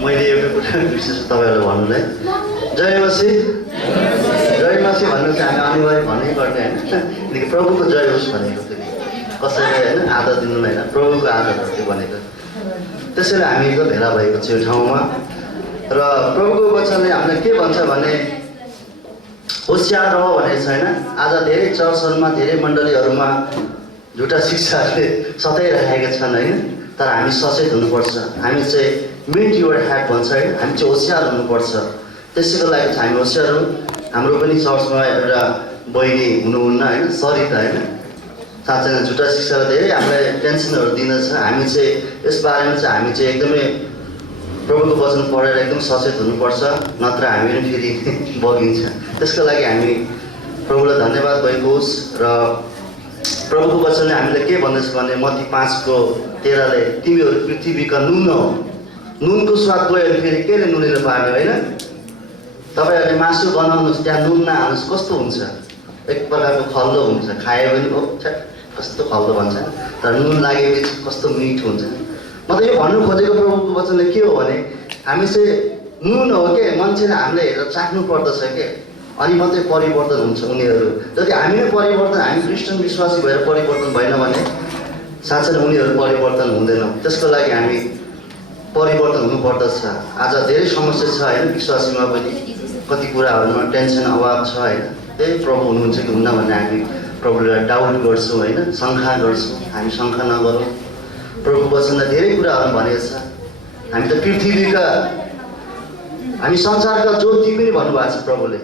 मैले एउटा कुरा विशेष तपाईँहरूलाई भन्नुलाई जय मसी भन्नु चाहिँ हामी अनिवार्य भन्नै पर्ने होइन किनकि प्रभुको जय होस् भनेको थियो कसैले होइन आदर दिनु होइन प्रभुको आदर त्यो भनेको त्यसैले हामी एकदम भेला भएको छौँ यो ठाउँमा र प्रभुको वचनले हामीलाई के भन्छ भने होसियार रह भनेको छ होइन आज धेरै चर्चहरूमा धेरै मण्डलीहरूमा झुटा शिक्षाहरूले सताइरहेका छन् होइन तर हामी सचेत हुनुपर्छ हामी चाहिँ मिन्ट युर ह्याड भन्छ होइन हामी चाहिँ होसियार हुनुपर्छ त्यसैको लागि चाहिँ हामी होसियार हौँ हाम्रो पनि चर्चमा एउटा बहिनी हुनुहुन्न होइन सरिता होइन साँच्चै झुटा शिक्षाले धेरै हामीलाई टेन्सनहरू दिँदछ हामी चाहिँ यसबारेमा चाहिँ हामी चाहिँ एकदमै प्रभुको वचन पढेर एकदम सचेत हुनुपर्छ नत्र हामी पनि फेरि बगिन्छ त्यसको लागि हामी प्रभुलाई धन्यवाद भएको होस् र प्रभुको वचनले हामीलाई के भन्दैछ भने मत्ती 5:13ले तिमीहरू पृथ्वीका नुन हो नुनको स्वाद गयो भने फेरि केले नुनेर पार्ने होइन तपाईँहरूले मासु बनाउनुहोस् त्यहाँ नुन नहाल्नुहोस् कस्तो हुन्छ एक प्रकारको खल्लो हुन्छ खायो भने कस्तो खल्लो भन्छ तर नुन लागेपछि कस्तो मिठो हुन्छ म त यो भन्नु खोजेको प्रभुको वचनले के हो भने हामी चाहिँ नुन हो के मान्छेले हामीले हेरेर चाख्नु पर्दछ के अनि मात्रै परिवर्तन हुन्छ उनीहरू जति हामी नै परिवर्तन हामी क्रिस्चियन विश्वासी भएर परिवर्तन भएन भने साँच्चै उनीहरू परिवर्तन हुँदैन त्यसको लागि हामी परिवर्तन हुनुपर्दछ आज धेरै समस्या छ होइन विश्वासीमा पनि कति कुराहरूमा टेन्सन अभाव छ होइन त्यही प्रभु हुनुहुन्छ कि हुन्न भन्ने हामी प्रभुलाई डाउट गर्छौँ होइन शङ्का गर्छौँ हामी शङ्का नगरौँ प्रभु वचनले धेरै कुराहरू भनेको छ हामी त पृथ्वीका हामी संसारका ज्योति पनि भन्नुभएको छ प्रभुले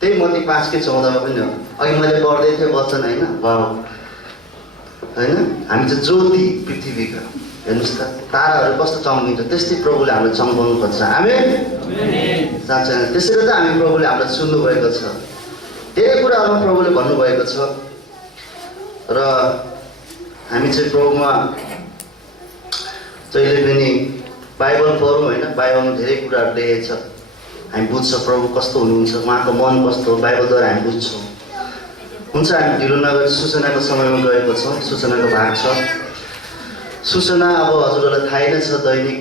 त्यही मत्ती 5:14 पनि हो अघि मैले पढ्दै थिएँ वचन होइन होइन हामी चाहिँ ज्योति पृथ्वीका हेर्नुहोस् त ताराहरू कस्तो चम्किन्छ त्यस्तै प्रभुले हामीलाई चम्काउनु खोज्छ हामी साँच्चै त्यसैले त हामी प्रभुले हामीलाई सुन्नु भएको छ धेरै कुराहरूमा प्रभुले भन्नुभएको छ र हामी चाहिँ प्रभुमा जहिले पनि बाइबल पढौँ होइन बाइबलमा धेरै कुराहरू लेखेको छ हामी बुझ्छ प्रभु कस्तो हुनुहुन्छ उहाँको मन कस्तो हो बाइबलद्वारा हामी बुझ्छौँ हुन्छ हामी ढिलो नगरी सूचनाको समयमा गएको छौँ सूचनाको भाग छ सूचना अब हजुरहरूलाई थाहै नै छ दैनिक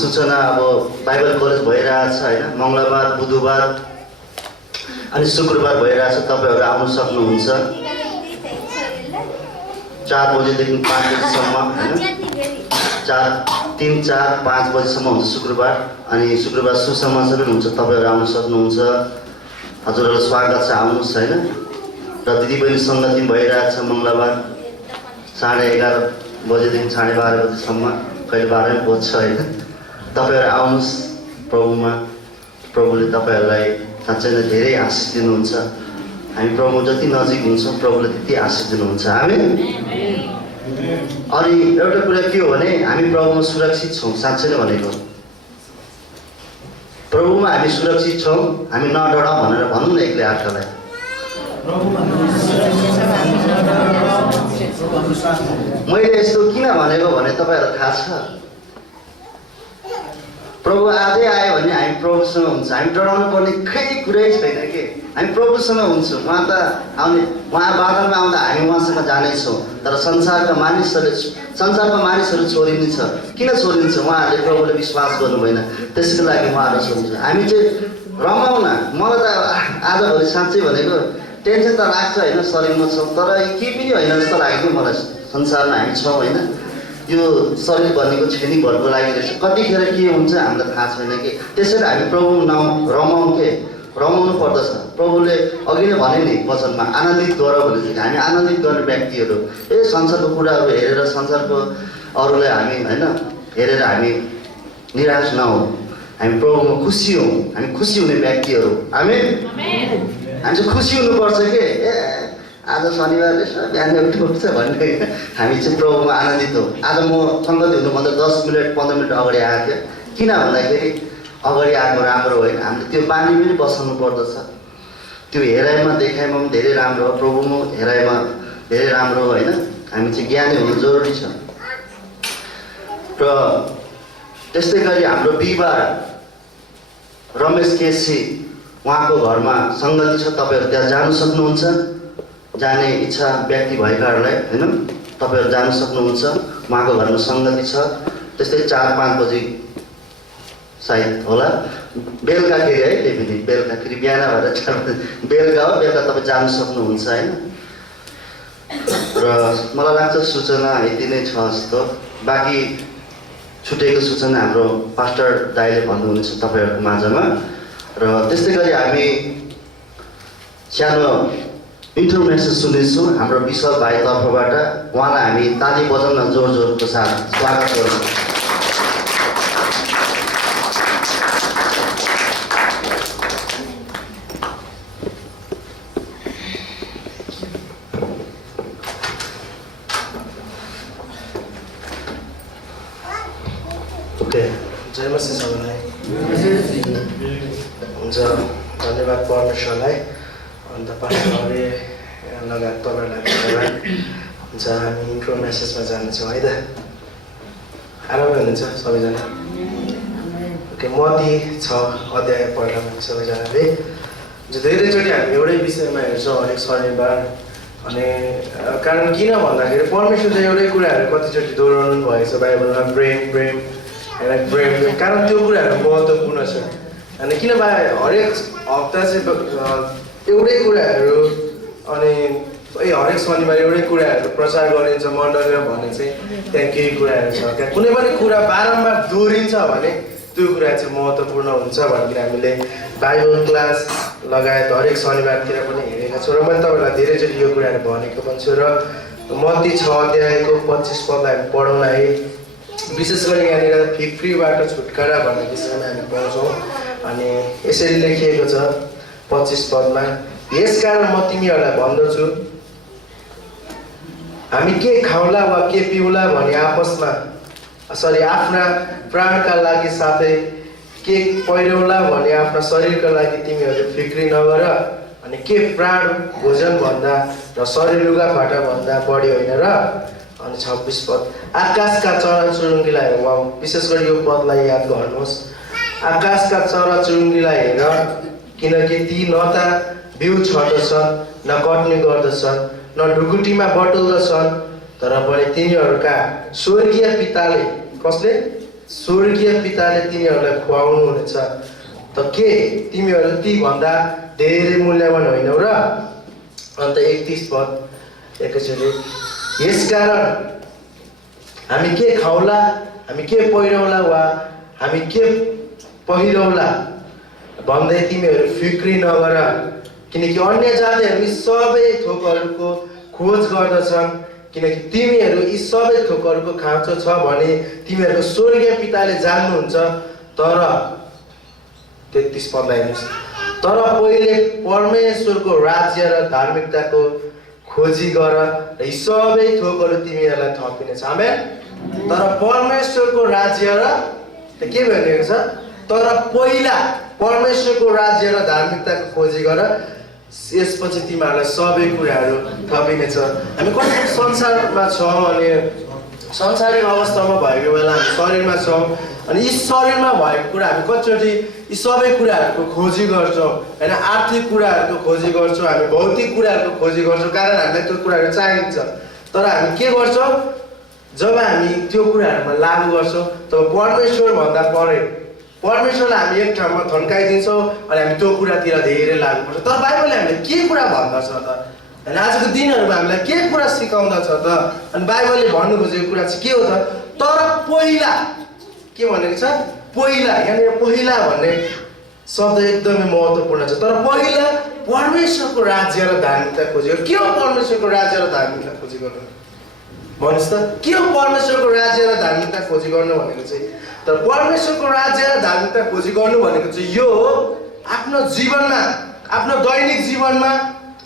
सूचना अब बाइबल कलेज भइरहेछ होइन मङ्गलबार बुधबार अनि शुक्रबार भइरहेछ तपाईँहरू आउनु सक्नुहुन्छ 4 बजेदेखि 5 बजीसम्म होइन 3, 4, 5 बजीसम्म हुन्छ शुक्रबार अनि शुक्रबार सुसमाचार पनि हुन्छ तपाईँहरू आउनु सक्नुहुन्छ हजुरहरूलाई स्वागत छ आउनुहोस् होइन र दिदीबहिनी सङ्गति भइरहेछ मङ्गलबार 11:30 बजेदेखि 12:30 बजीसम्म कहिले 12 पनि बज्छ होइन तपाईँहरू आउनुहोस् प्रभुमा प्रभुले तपाईँहरूलाई साँच्चै नै धेरै आशिष दिनुहुन्छ हामी प्रभु जति नजिक हुन्छौँ प्रभुले त्यति आशिष दिनुहुन्छ हामी अनि एउटा कुरा के हो भने हामी प्रभुमा सुरक्षित छौँ साँच्चै नै भनेको प्रभुमा हामी सुरक्षित छौँ हामी नडरा भनेर भनौँ न एक्लै अर्कालाई मैले यस्तो किन भनेको भने तपाईँहरूलाई थाहा छ प्रभु आजै आयो भने हामी प्रभुसँग हुन्छ हामी डराउनु पर्ने केही कुरै छैन के हामी प्रभुसँग हुन्छौँ उहाँ त आउने उहाँ बादलमा आउँदा हामी उहाँसँग जानेछौँ तर संसारका मानिसहरू छोडिन्छ किन छोडिन्छ उहाँहरूले प्रभुले विश्वास गर्नु भएन त्यसको लागि उहाँहरू छोडिन्छ हामी चाहिँ रमाउन मलाई त आजभोलि साँच्चै भनेको टेन्सन त लाग्छ होइन शरीरमा छौँ तर केही पनि होइन जस्तो लाग्यो मलाई संसारमा हामी छौँ होइन यो शरीर भनेको क्षणिकभरको लागि रहेछ कतिखेर के हुन्छ हामीलाई थाहा छैन कि त्यसैले हामी प्रभु रमाउनु पर्दछ प्रभुले अघि नै भने नि वचनमा आनन्दित गर भनेपछि हामी आनन्दित गर्ने व्यक्तिहरू संसारको कुराहरू हेरेर संसारको अरूलाई हामी होइन हेरेर हामी निराश नहौँ हामी प्रभुमा खुसी हौँ हामी खुसी हुने व्यक्तिहरू हामी चाहिँ खुसी हुनुपर्छ कि आज शनिबार बिहान उठ्नुपर्छ भन्ने हामी चाहिँ प्रभुमा आनन्दित हौँ आज म सङ्गति हुनुभन्दा 10 मिनट 15 मिनट अगाडि आएको थिएँ किन भन्दाखेरि अगाडि आएको राम्रो होइन हामीले त्यो बानी पनि बसाउनु पर्दछ त्यो हेराइमा देखाइमा पनि धेरै राम्रो हो प्रभुमा हेराइमा धेरै राम्रो हो होइन हामी चाहिँ ज्ञानी हुनु जरुरी छ र त्यस्तै गरी हाम्रो बिहिबार रमेश केसी उहाँको घरमा सङ्गति छ तपाईँहरू त्यहाँ जानु सक्नुहुन्छ जाने इच्छा व्यक्ति भएकाहरूलाई होइन तपाईँहरू जानु सक्नुहुन्छ उहाँको घरमा सङ्गति छ त्यस्तै 4-5 बजी सायद होला बेलुकाखेरि है त्यही पनि बेलुकाखेरि बिहान भएर 4 बजी बेलुका हो बेलुका तपाईँ जान सक्नुहुन्छ होइन र मलाई लाग्छ सूचना यति नै छ जस्तो बाँकी छुटेको सूचना हाम्रो पास्टर दाइले भन्नुहुनेछ तपाईँहरूको माझमा र त्यस्तै गरी हामी सानो इन्ट्रो मेसेज सुन्दैछौँ हाम्रो विशाल भाइ तर्फबाट उहाँलाई हामी ताली बजाउन जोर जोरको साथ स्वागत गर्छौँ। जय मसी सबैलाई हुन्छ धन्यवाद परमेश्वरलाई अन्त पास्टरले लगायत तपाईँहरूलाई धन्यवाद हुन्छ हामी इन्ट्रो मेसेजमा जानेछौँ है त आरामै हुनुहुन्छ सबैजना ओके मती 6 अध्याय पढ्न भने सबैजनाले धेरैचोटि हामी एउटै विषयमा हेर्छौँ हरेक शनिबार अनि कारण किन भन्दाखेरि परमेश्वरले एउटै कुराहरू कतिचोटि दोहोऱ्याउनु भएको छ बाइबलमा प्रेम प्रेम प्रेम कारण त्यो कुराहरू महत्त्वपूर्ण छ अनि किन हरेक हप्ता चाहिँ एउटै कुराहरू अनि हरेक शनिबार एउटै कुराहरू प्रचार गरिन्छ मण्डलीमा भने चाहिँ त्यहाँ केही कुराहरू छ त्यहाँ कुनै पनि कुरा बारम्बार दोहोरिन्छ भने त्यो कुरा चाहिँ महत्त्वपूर्ण हुन्छ भनेर हामीले बाइबल क्लास लगायत हरेक शनिबारतिर पनि हेरेका छौँ र मैले तपाईँलाई धेरैचोटि यो कुराहरू भनेको पनि छु र मत्ती 6 अध्यायको 25 पदलाई हामी पढौँ है विशेष गरी यहाँनिर फिक्रीबाट छुटकारा भन्ने विषयमा हामी पाउँछौँ अनि यसरी लेखिएको छ 25 पदमा यसकारण म तिमीहरूलाई भन्दछु हामी के खाउला वा के पिउला भनी आफ्ना प्राणका लागि साथै के पहिरौला भनी आफ्ना शरीरका लागि तिमीहरू फिक्री नगर अनि के प्राण भोजन भन्दा र शरीर लुगाफाटा भन्दा बढी होइन र अनि 26 पद आकाशका चराचुरुङ्गीलाई हेर विशेष गरी यो पदलाई याद गर्नुहोस् आकाशका चराचुरुङ्गीलाई हेर किनकि ती न त बिउ छर्दछन् न कट्ने गर्दछन् न ढुकुटीमा बटुल्दछन् तर पनि तिनीहरूका स्वर्गीय पिताले कसले स्वर्गीय पिताले तिनीहरूलाई खुवाउनु हुनेछ त के तिमीहरू ती भन्दा धेरै मूल्यवान होइनौ र अन्त 31 पद एकैचोटि यसकारण हामी के खाउला हामी के पहिरौला वा हामी के पहिरौला भन्दै तिमीहरू फिक्री नगर किनकि अन्य जातिहरू यी सबै थोकहरूको खोज गर्दछन् किनकि तिमीहरू यी सबै थोकहरूको खाँचो छ भने तिमीहरूको स्वर्गीय पिताले जान्नुहुन्छ तर 33 पदलाई हेर्नुहोस् तर पहिले परमेश्वरको राज्य र धार्मिकताको खोजी गर र यी सबै थोकहरू तिमीहरूलाई थपिनेछ आमेन तर परमेश्वरको राज्य र के भनिएको छ तर पहिला परमेश्वरको राज्य र धार्मिकताको खोजी गर यसपछि तिमीहरूलाई सबै कुराहरू थपिनेछ हामी कति संसारमा छौँ अनि संसारिक अवस्थामा भएको बेला हामी शरीरमा छौँ अनि यी शरीरमा भएको कुरा हामी कतिचोटि यी सबै कुराहरूको खोजी गर्छौँ होइन आर्थिक कुराहरूको खोजी गर्छौँ हामी भौतिक कुराहरूको खोजी गर्छौँ कारण हामीलाई त्यो कुराहरू चाहिन्छ तर हामी के गर्छौँ जब हामी त्यो कुराहरूमा लागु गर्छौँ तब परमेश्वर भन्दा परे परमेश्वरलाई हामी एक ठाउँमा थन्काइदिन्छौँ अनि हामी त्यो कुरातिर धेरै लागु पर्छ तर बाइबलले हामीले के कुरा भन्दछ त होइन आजको दिनहरूमा हामीलाई के कुरा सिकाउँदछ त अनि बाइबलले भन्नु खोजेको कुरा चाहिँ के हो त तर पहिला के भनेको छ पहिला यहाँनिर पहिला भन्ने शब्द एकदमै महत्त्वपूर्ण छ तर पहिला परमेश्वरको राज्य र धार्मिकता खोजी गर्नु के हो परमेश्वरको राज्य र धार्मिकता खोजी गर्नु भन्नुहोस् त के हो परमेश्वरको राज्य र धार्मिकता खोजी गर्नु भनेको चाहिँ तर परमेश्वरको राज्य र धार्मिकता खोजी गर्नु भनेको चाहिँ यो हो आफ्नो जीवनमा आफ्नो दैनिक जीवनमा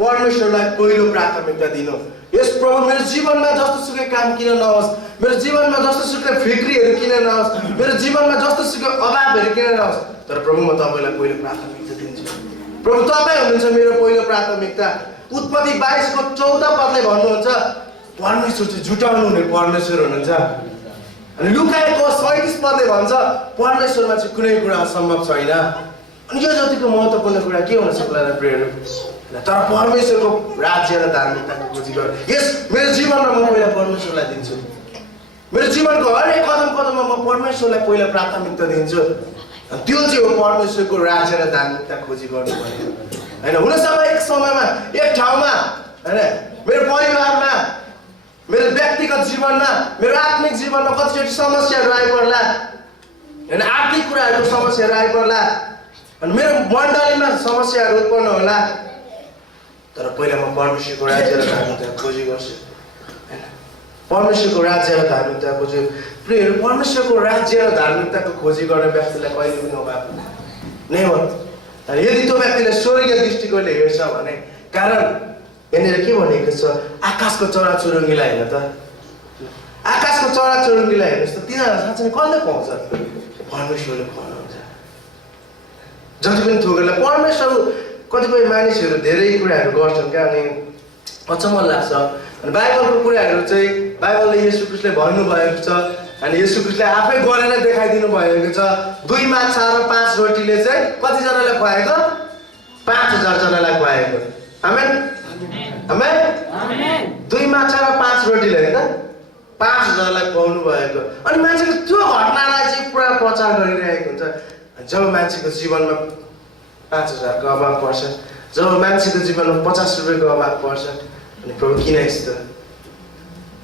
परमेश्वरलाई पहिलो प्राथमिकता दिनु यस प्रभु मेरो जीवनमा जस्तोसुकै काम किन नहोस् मेरो जीवनमा जस्तोसुकै फिक्रीहरू किन नहोस् मेरो जीवनमा जस्तोसुकै अभावहरू किन नहोस् तर प्रभु म तपाईँलाई पहिलो प्राथमिकता दिन्छु प्रभु तपाईँ हुनुहुन्छ मेरो पहिलो प्राथमिकता उत्पत्ति 22 को 14 पदले भन्नुहुन्छ परमेश्वर चाहिँ जुटाउनु हुने परमेश्वर हुनुहुन्छ अनि लुकाएको 37 पदले भन्छ परमेश्वरमा चाहिँ कुनै कुरा असम्भव छैन अनि यो जतिको महत्त्वपूर्ण कुरा के हुन सक्ला र प्रियहरू तर परमेश्वरको राज्य र धार्मिकताको खोजी गर यस मेरो जीवनमा म पहिला परमेश्वरलाई दिन्छु मेरो जीवनको हरेक कदममा म परमेश्वरलाई पहिला प्राथमिकता दिन्छु। त्यो चाहिँ हो परमेश्वरको राज्य र धार्मिकता खोजी गर्नु पर्यो हैन। हुनसक्छ एक समयमा एक ठाउँमा हैन मेरो परिवारमा मेरो व्यक्तिगत जीवनमा मेरो आत्मिक जीवनमा कतिचोटि समस्याहरू आइपर्ला हैन, आर्थिक कुराहरूको समस्याहरू आइपर्ला अनि मेरो मण्डलीमा समस्याहरू उत्पन्न होला, तर पहिला म परमेश्वरको राज्य र धार्मिकता खोजी गर्छु हैन। परमेश्वरको राज्य र धार्मिकता खोजी प्रियहरू, परमेश्वरको राज्य र धार्मिकताको खोजी गर्ने व्यक्तिलाई कहिले पनि अभाव नै हो। अनि यदि त्यो व्यक्तिले स्वर्गीय दृष्टिकोणले हेर्छ भने, कारण यहाँनिर के भनेको छ, आकाशको चराचुरुङ्गीलाई हेर्न त, आकाशको चराचुरुङ्गीलाई हेर्नुहोस् त, तिनीहरू साँच्चै कसले पाउँछ? परमेश्वरले पाउनुहुन्छ। जति पनि थोकहरूलाई परमेश्वर, कतिपय मानिसहरू धेरै कुराहरू गर्छन् क्या, अनि अचम्म लाग्छ। अनि बाइबलको कुराहरू चाहिँ बाइबलले येशू ख्रीष्टले भन्नुभएको छ, अनि येशू ख्रीष्टले आफै गरेर देखाइदिनु भएको छ। 2 माछा र 5 रोटीले चाहिँ कतिजनालाई खुवाएको? 5000 जनालाई खुवाएको। आमेन आमेन। 2 माछा र 5 रोटीले हैन 5000लाई खुवाउनु भएको। अनि मान्छेले त्यो घटनालाई चाहिँ पुरा प्रचार गरिरहेको हुन्छ। जब मान्छेको जीवनमा 5000 को अभाव पर्छ, जब मान्छेको जीवनमा 50 रुपियाँको अभाव पर्छ, अनि प्रभु किन यस्तो?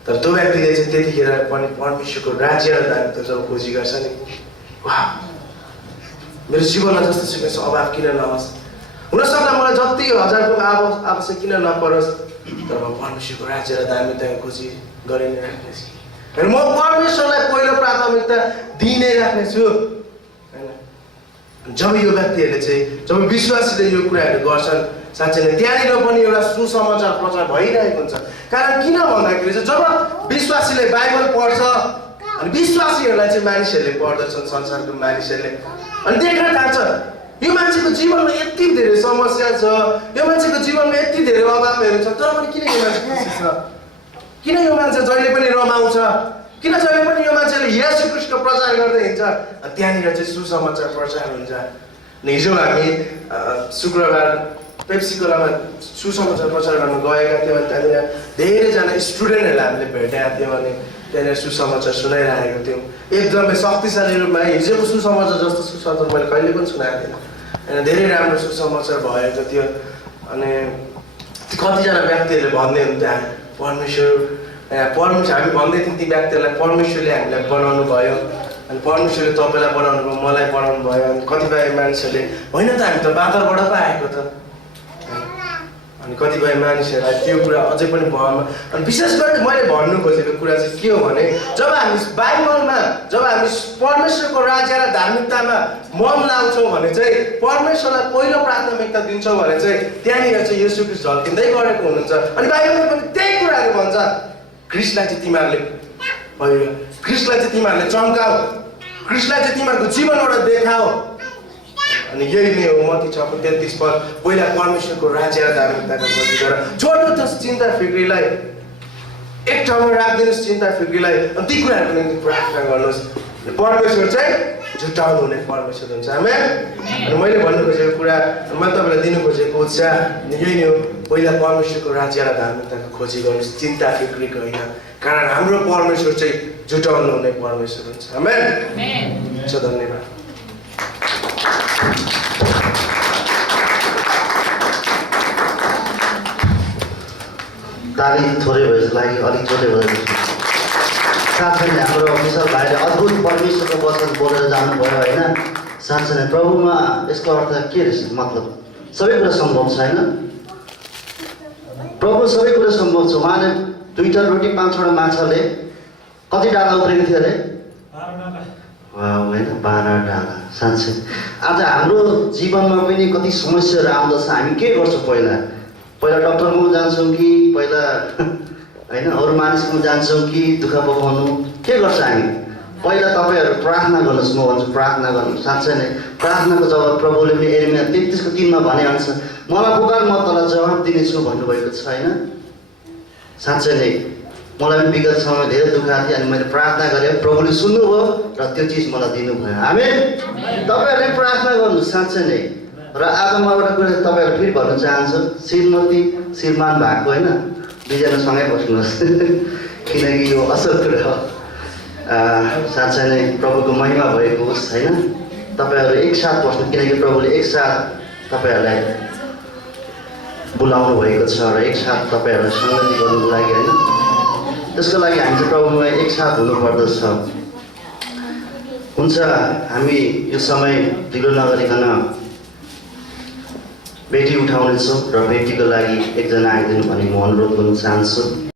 तर त्यो व्यक्तिले चाहिँ त्यतिखेर पनि परमेश्वरको राज्य र धार्मिकता जब खोजी गर्छ नि, वाह, मेरो जीवनमा जस्तो सुकै अभाव किन नहोस्, हुनसक्ला मलाई जति हजारको आवश्यक किन नपरोस्, तर म परमेश्वरको राज्य र धार्मिकताको खोजी गरि नै राख्नेछु। र म परमेश्वरलाई पहिलो प्राथमिकता दिइ नै राख्नेछु हैन। जब यो व्यक्तिहरूले चाहिँ, जब विश्वासीले यो कुराहरू गर्छन्, साँच्चै नै त्यहाँनिर पनि एउटा सुसमाचार प्रचार भइरहेको हुन्छ। कारण किन भन्दाखेरि चाहिँ जब विश्वासीले बाइबल पढ्छ, अनि विश्वासीहरूलाई चाहिँ मानिसहरूले पढ्दछन्, संसारको मानिसहरूले, अनि देख्न थाल्छ यो मान्छेको जीवनमा यति धेरै समस्या छ, यो मान्छेको जीवनमा यति धेरै अभावहरू छ, तर पनि किन यो मान्छे खुसी छ? किन यो मान्छे जहिले पनि रमाउँछ? किन जहिले पनि यो मान्छेले येशू ख्रीष्टको प्रचार गर्दै हिँड्छ? त्यहाँनिर चाहिँ सुसमाचार प्रचार हुन्छ। हिजो हामी शुक्रबार पेप्सी कोलामा सुसमाचार प्रचार गर्न गएका थियौँ, अनि त्यहाँनिर धेरैजना स्टुडेन्टहरूलाई हामीले भेटेका थियौँ, अनि त्यहाँनिर सुसमाचार सुनाइरहेको थियौँ। एकदमै शक्तिशाली रूपमा हिजोको सुसमाचार जस्तो सुसमाचार मैले कहिले पनि सुनाएको थिइनँ। होइन, धेरै राम्रो सुसमाचार भएको थियो। अनि कतिजना व्यक्तिहरूले भन्दै हुन्थ्यो परमेश्वर हामी भन्दै थियौँ ती व्यक्तिहरूलाई परमेश्वरले हामीलाई बनाउनु भयो, अनि परमेश्वरले तपाईँलाई बनाउनु भयो, मलाई बनाउनु भयो। अनि कतिपय मानिसहरूले होइन त हामी त बादरबाट पो आएको त, अनि कतिपय मानिसहरूलाई त्यो कुरा अझै पनि भएन। अनि विशेष गरी मैले भन्नु खोजेको कुरा चाहिँ के हो भने, जब हामी बाइबलमा, जब हामी परमेश्वरको राज्य र धार्मिकतामा मन लाउँछौँ भने चाहिँ, परमेश्वरलाई पहिलो प्राथमिकता दिन्छौँ भने चाहिँ, त्यहाँनिर चाहिँ येशू ख्रीष्ट झल्किँदै गरेको हुनुहुन्छ। अनि बाइबलले पनि त्यही कुराहरू भन्छ, ख्रीष्टलाई चाहिँ तिमीहरूले पहिलो, ख्रीष्टलाई चाहिँ तिमीहरूले चम्काऊ, ख्रीष्टलाई चाहिँ तिमीहरूको जीवनबाट देखाऊ। अनि यही नै हो मत्ती 6:33 पद, पहिला परमेश्वरको राज्य र धार्मिकताको खोजी गर। छोड्नुहोस् चिन्ता फिक्रीलाई, एक ठाउँमा राखिदिनुहोस् चिन्ता फिक्रीलाई, अनि ती कुराहरूको निम्ति प्रार्थना गर्नुहोस्। परमेश्वर चाहिँ जुटाउनु हुने परमेश्वर हुन्छ। आमेन। अनि मैले भन्नु खोजेको कुरा, मैले तपाईँलाई दिनु खोजेको उत्साह यही नै हो, पहिला परमेश्वरको राज्य र धार्मिकताको खोजी गर्नुहोस्, चिन्ता फिक्रीको होइन। कारण हाम्रो परमेश्वर चाहिँ जुटाउनु हुने परमेश्वर हुन्छ। आमेन। हुन्छ, धन्यवाद। ताली थोरै भयो जस्तो लाग्यो, अलिक छोटै भयो। साँच्चै नै हाम्रो विशाल भाइले अद्भुत परमेश्वरको वचन बोलेर जानुभयो होइन। साँच्चै नै प्रभुमा यसको अर्थ के रहेछ? मतलब सबै कुरा सम्भव छ होइन। प्रभु सबै कुरा सम्भव छ। उहाँले 2टा रोटी 5वटा माछाले कति डाला उब्रेको थियो अरे? होइन, 12 डाला। साँच्चै आज हाम्रो जीवनमा पनि कति समस्याहरू आउँदछ, हामी के गर्छौँ? पहिला डक्टरकोमा जान्छौँ कि पहिला होइन अरू मानिसकोमा जान्छौँ कि दुःख पकाउनु? के गर्छ हामी? पहिला तपाईँहरू प्रार्थना गर्नुहोस्। म भन्छु प्रार्थना गर्नु। साँच्चै नै प्रार्थनाको जवाब प्रभुले पनि एर्मिया 33:3 भनेअनुसार मलाई पुकार म तँलाई जवाब दिनेछु भन्नुभएको छ होइन। साँच्चै नै मलाई पनि विगत समयमा धेरै दुःख थियो, अनि मैले प्रार्थना गरेँ, प्रभुले सुन्नुभयो र त्यो चिज मलाई दिनुभयो। आमेन। तपाईँहरूले प्रार्थना गर्नु। साँच्चै नै। र आज म एउटा कुरा तपाईँहरू फेरि भन्न चाहन्छु, श्रीमती श्रीमान भएको होइन, दुईजना सँगै बस्नुहोस् किनकि यो असल कुरा हो। साँच्चै नै प्रभुको महिमा भएको होस् होइन। तपाईँहरू एकसाथ बस्नु, किनकि प्रभुले एकसाथ तपाईँहरूलाई बोलाउनु भएको छ र एकसाथ तपाईँहरूलाई सङ्गति गर्नुको लागि होइन। त्यसको लागि हामी चाहिँ प्रभुमा एकसाथ हुनुपर्दछ। हुन्छ, हामी यो समय ढिलो नगरिकन भेटी उठाउनेछौँ र भेटीको लागि एकजना आइदिनु भनी म अनुरोध गर्न चाहन्छु।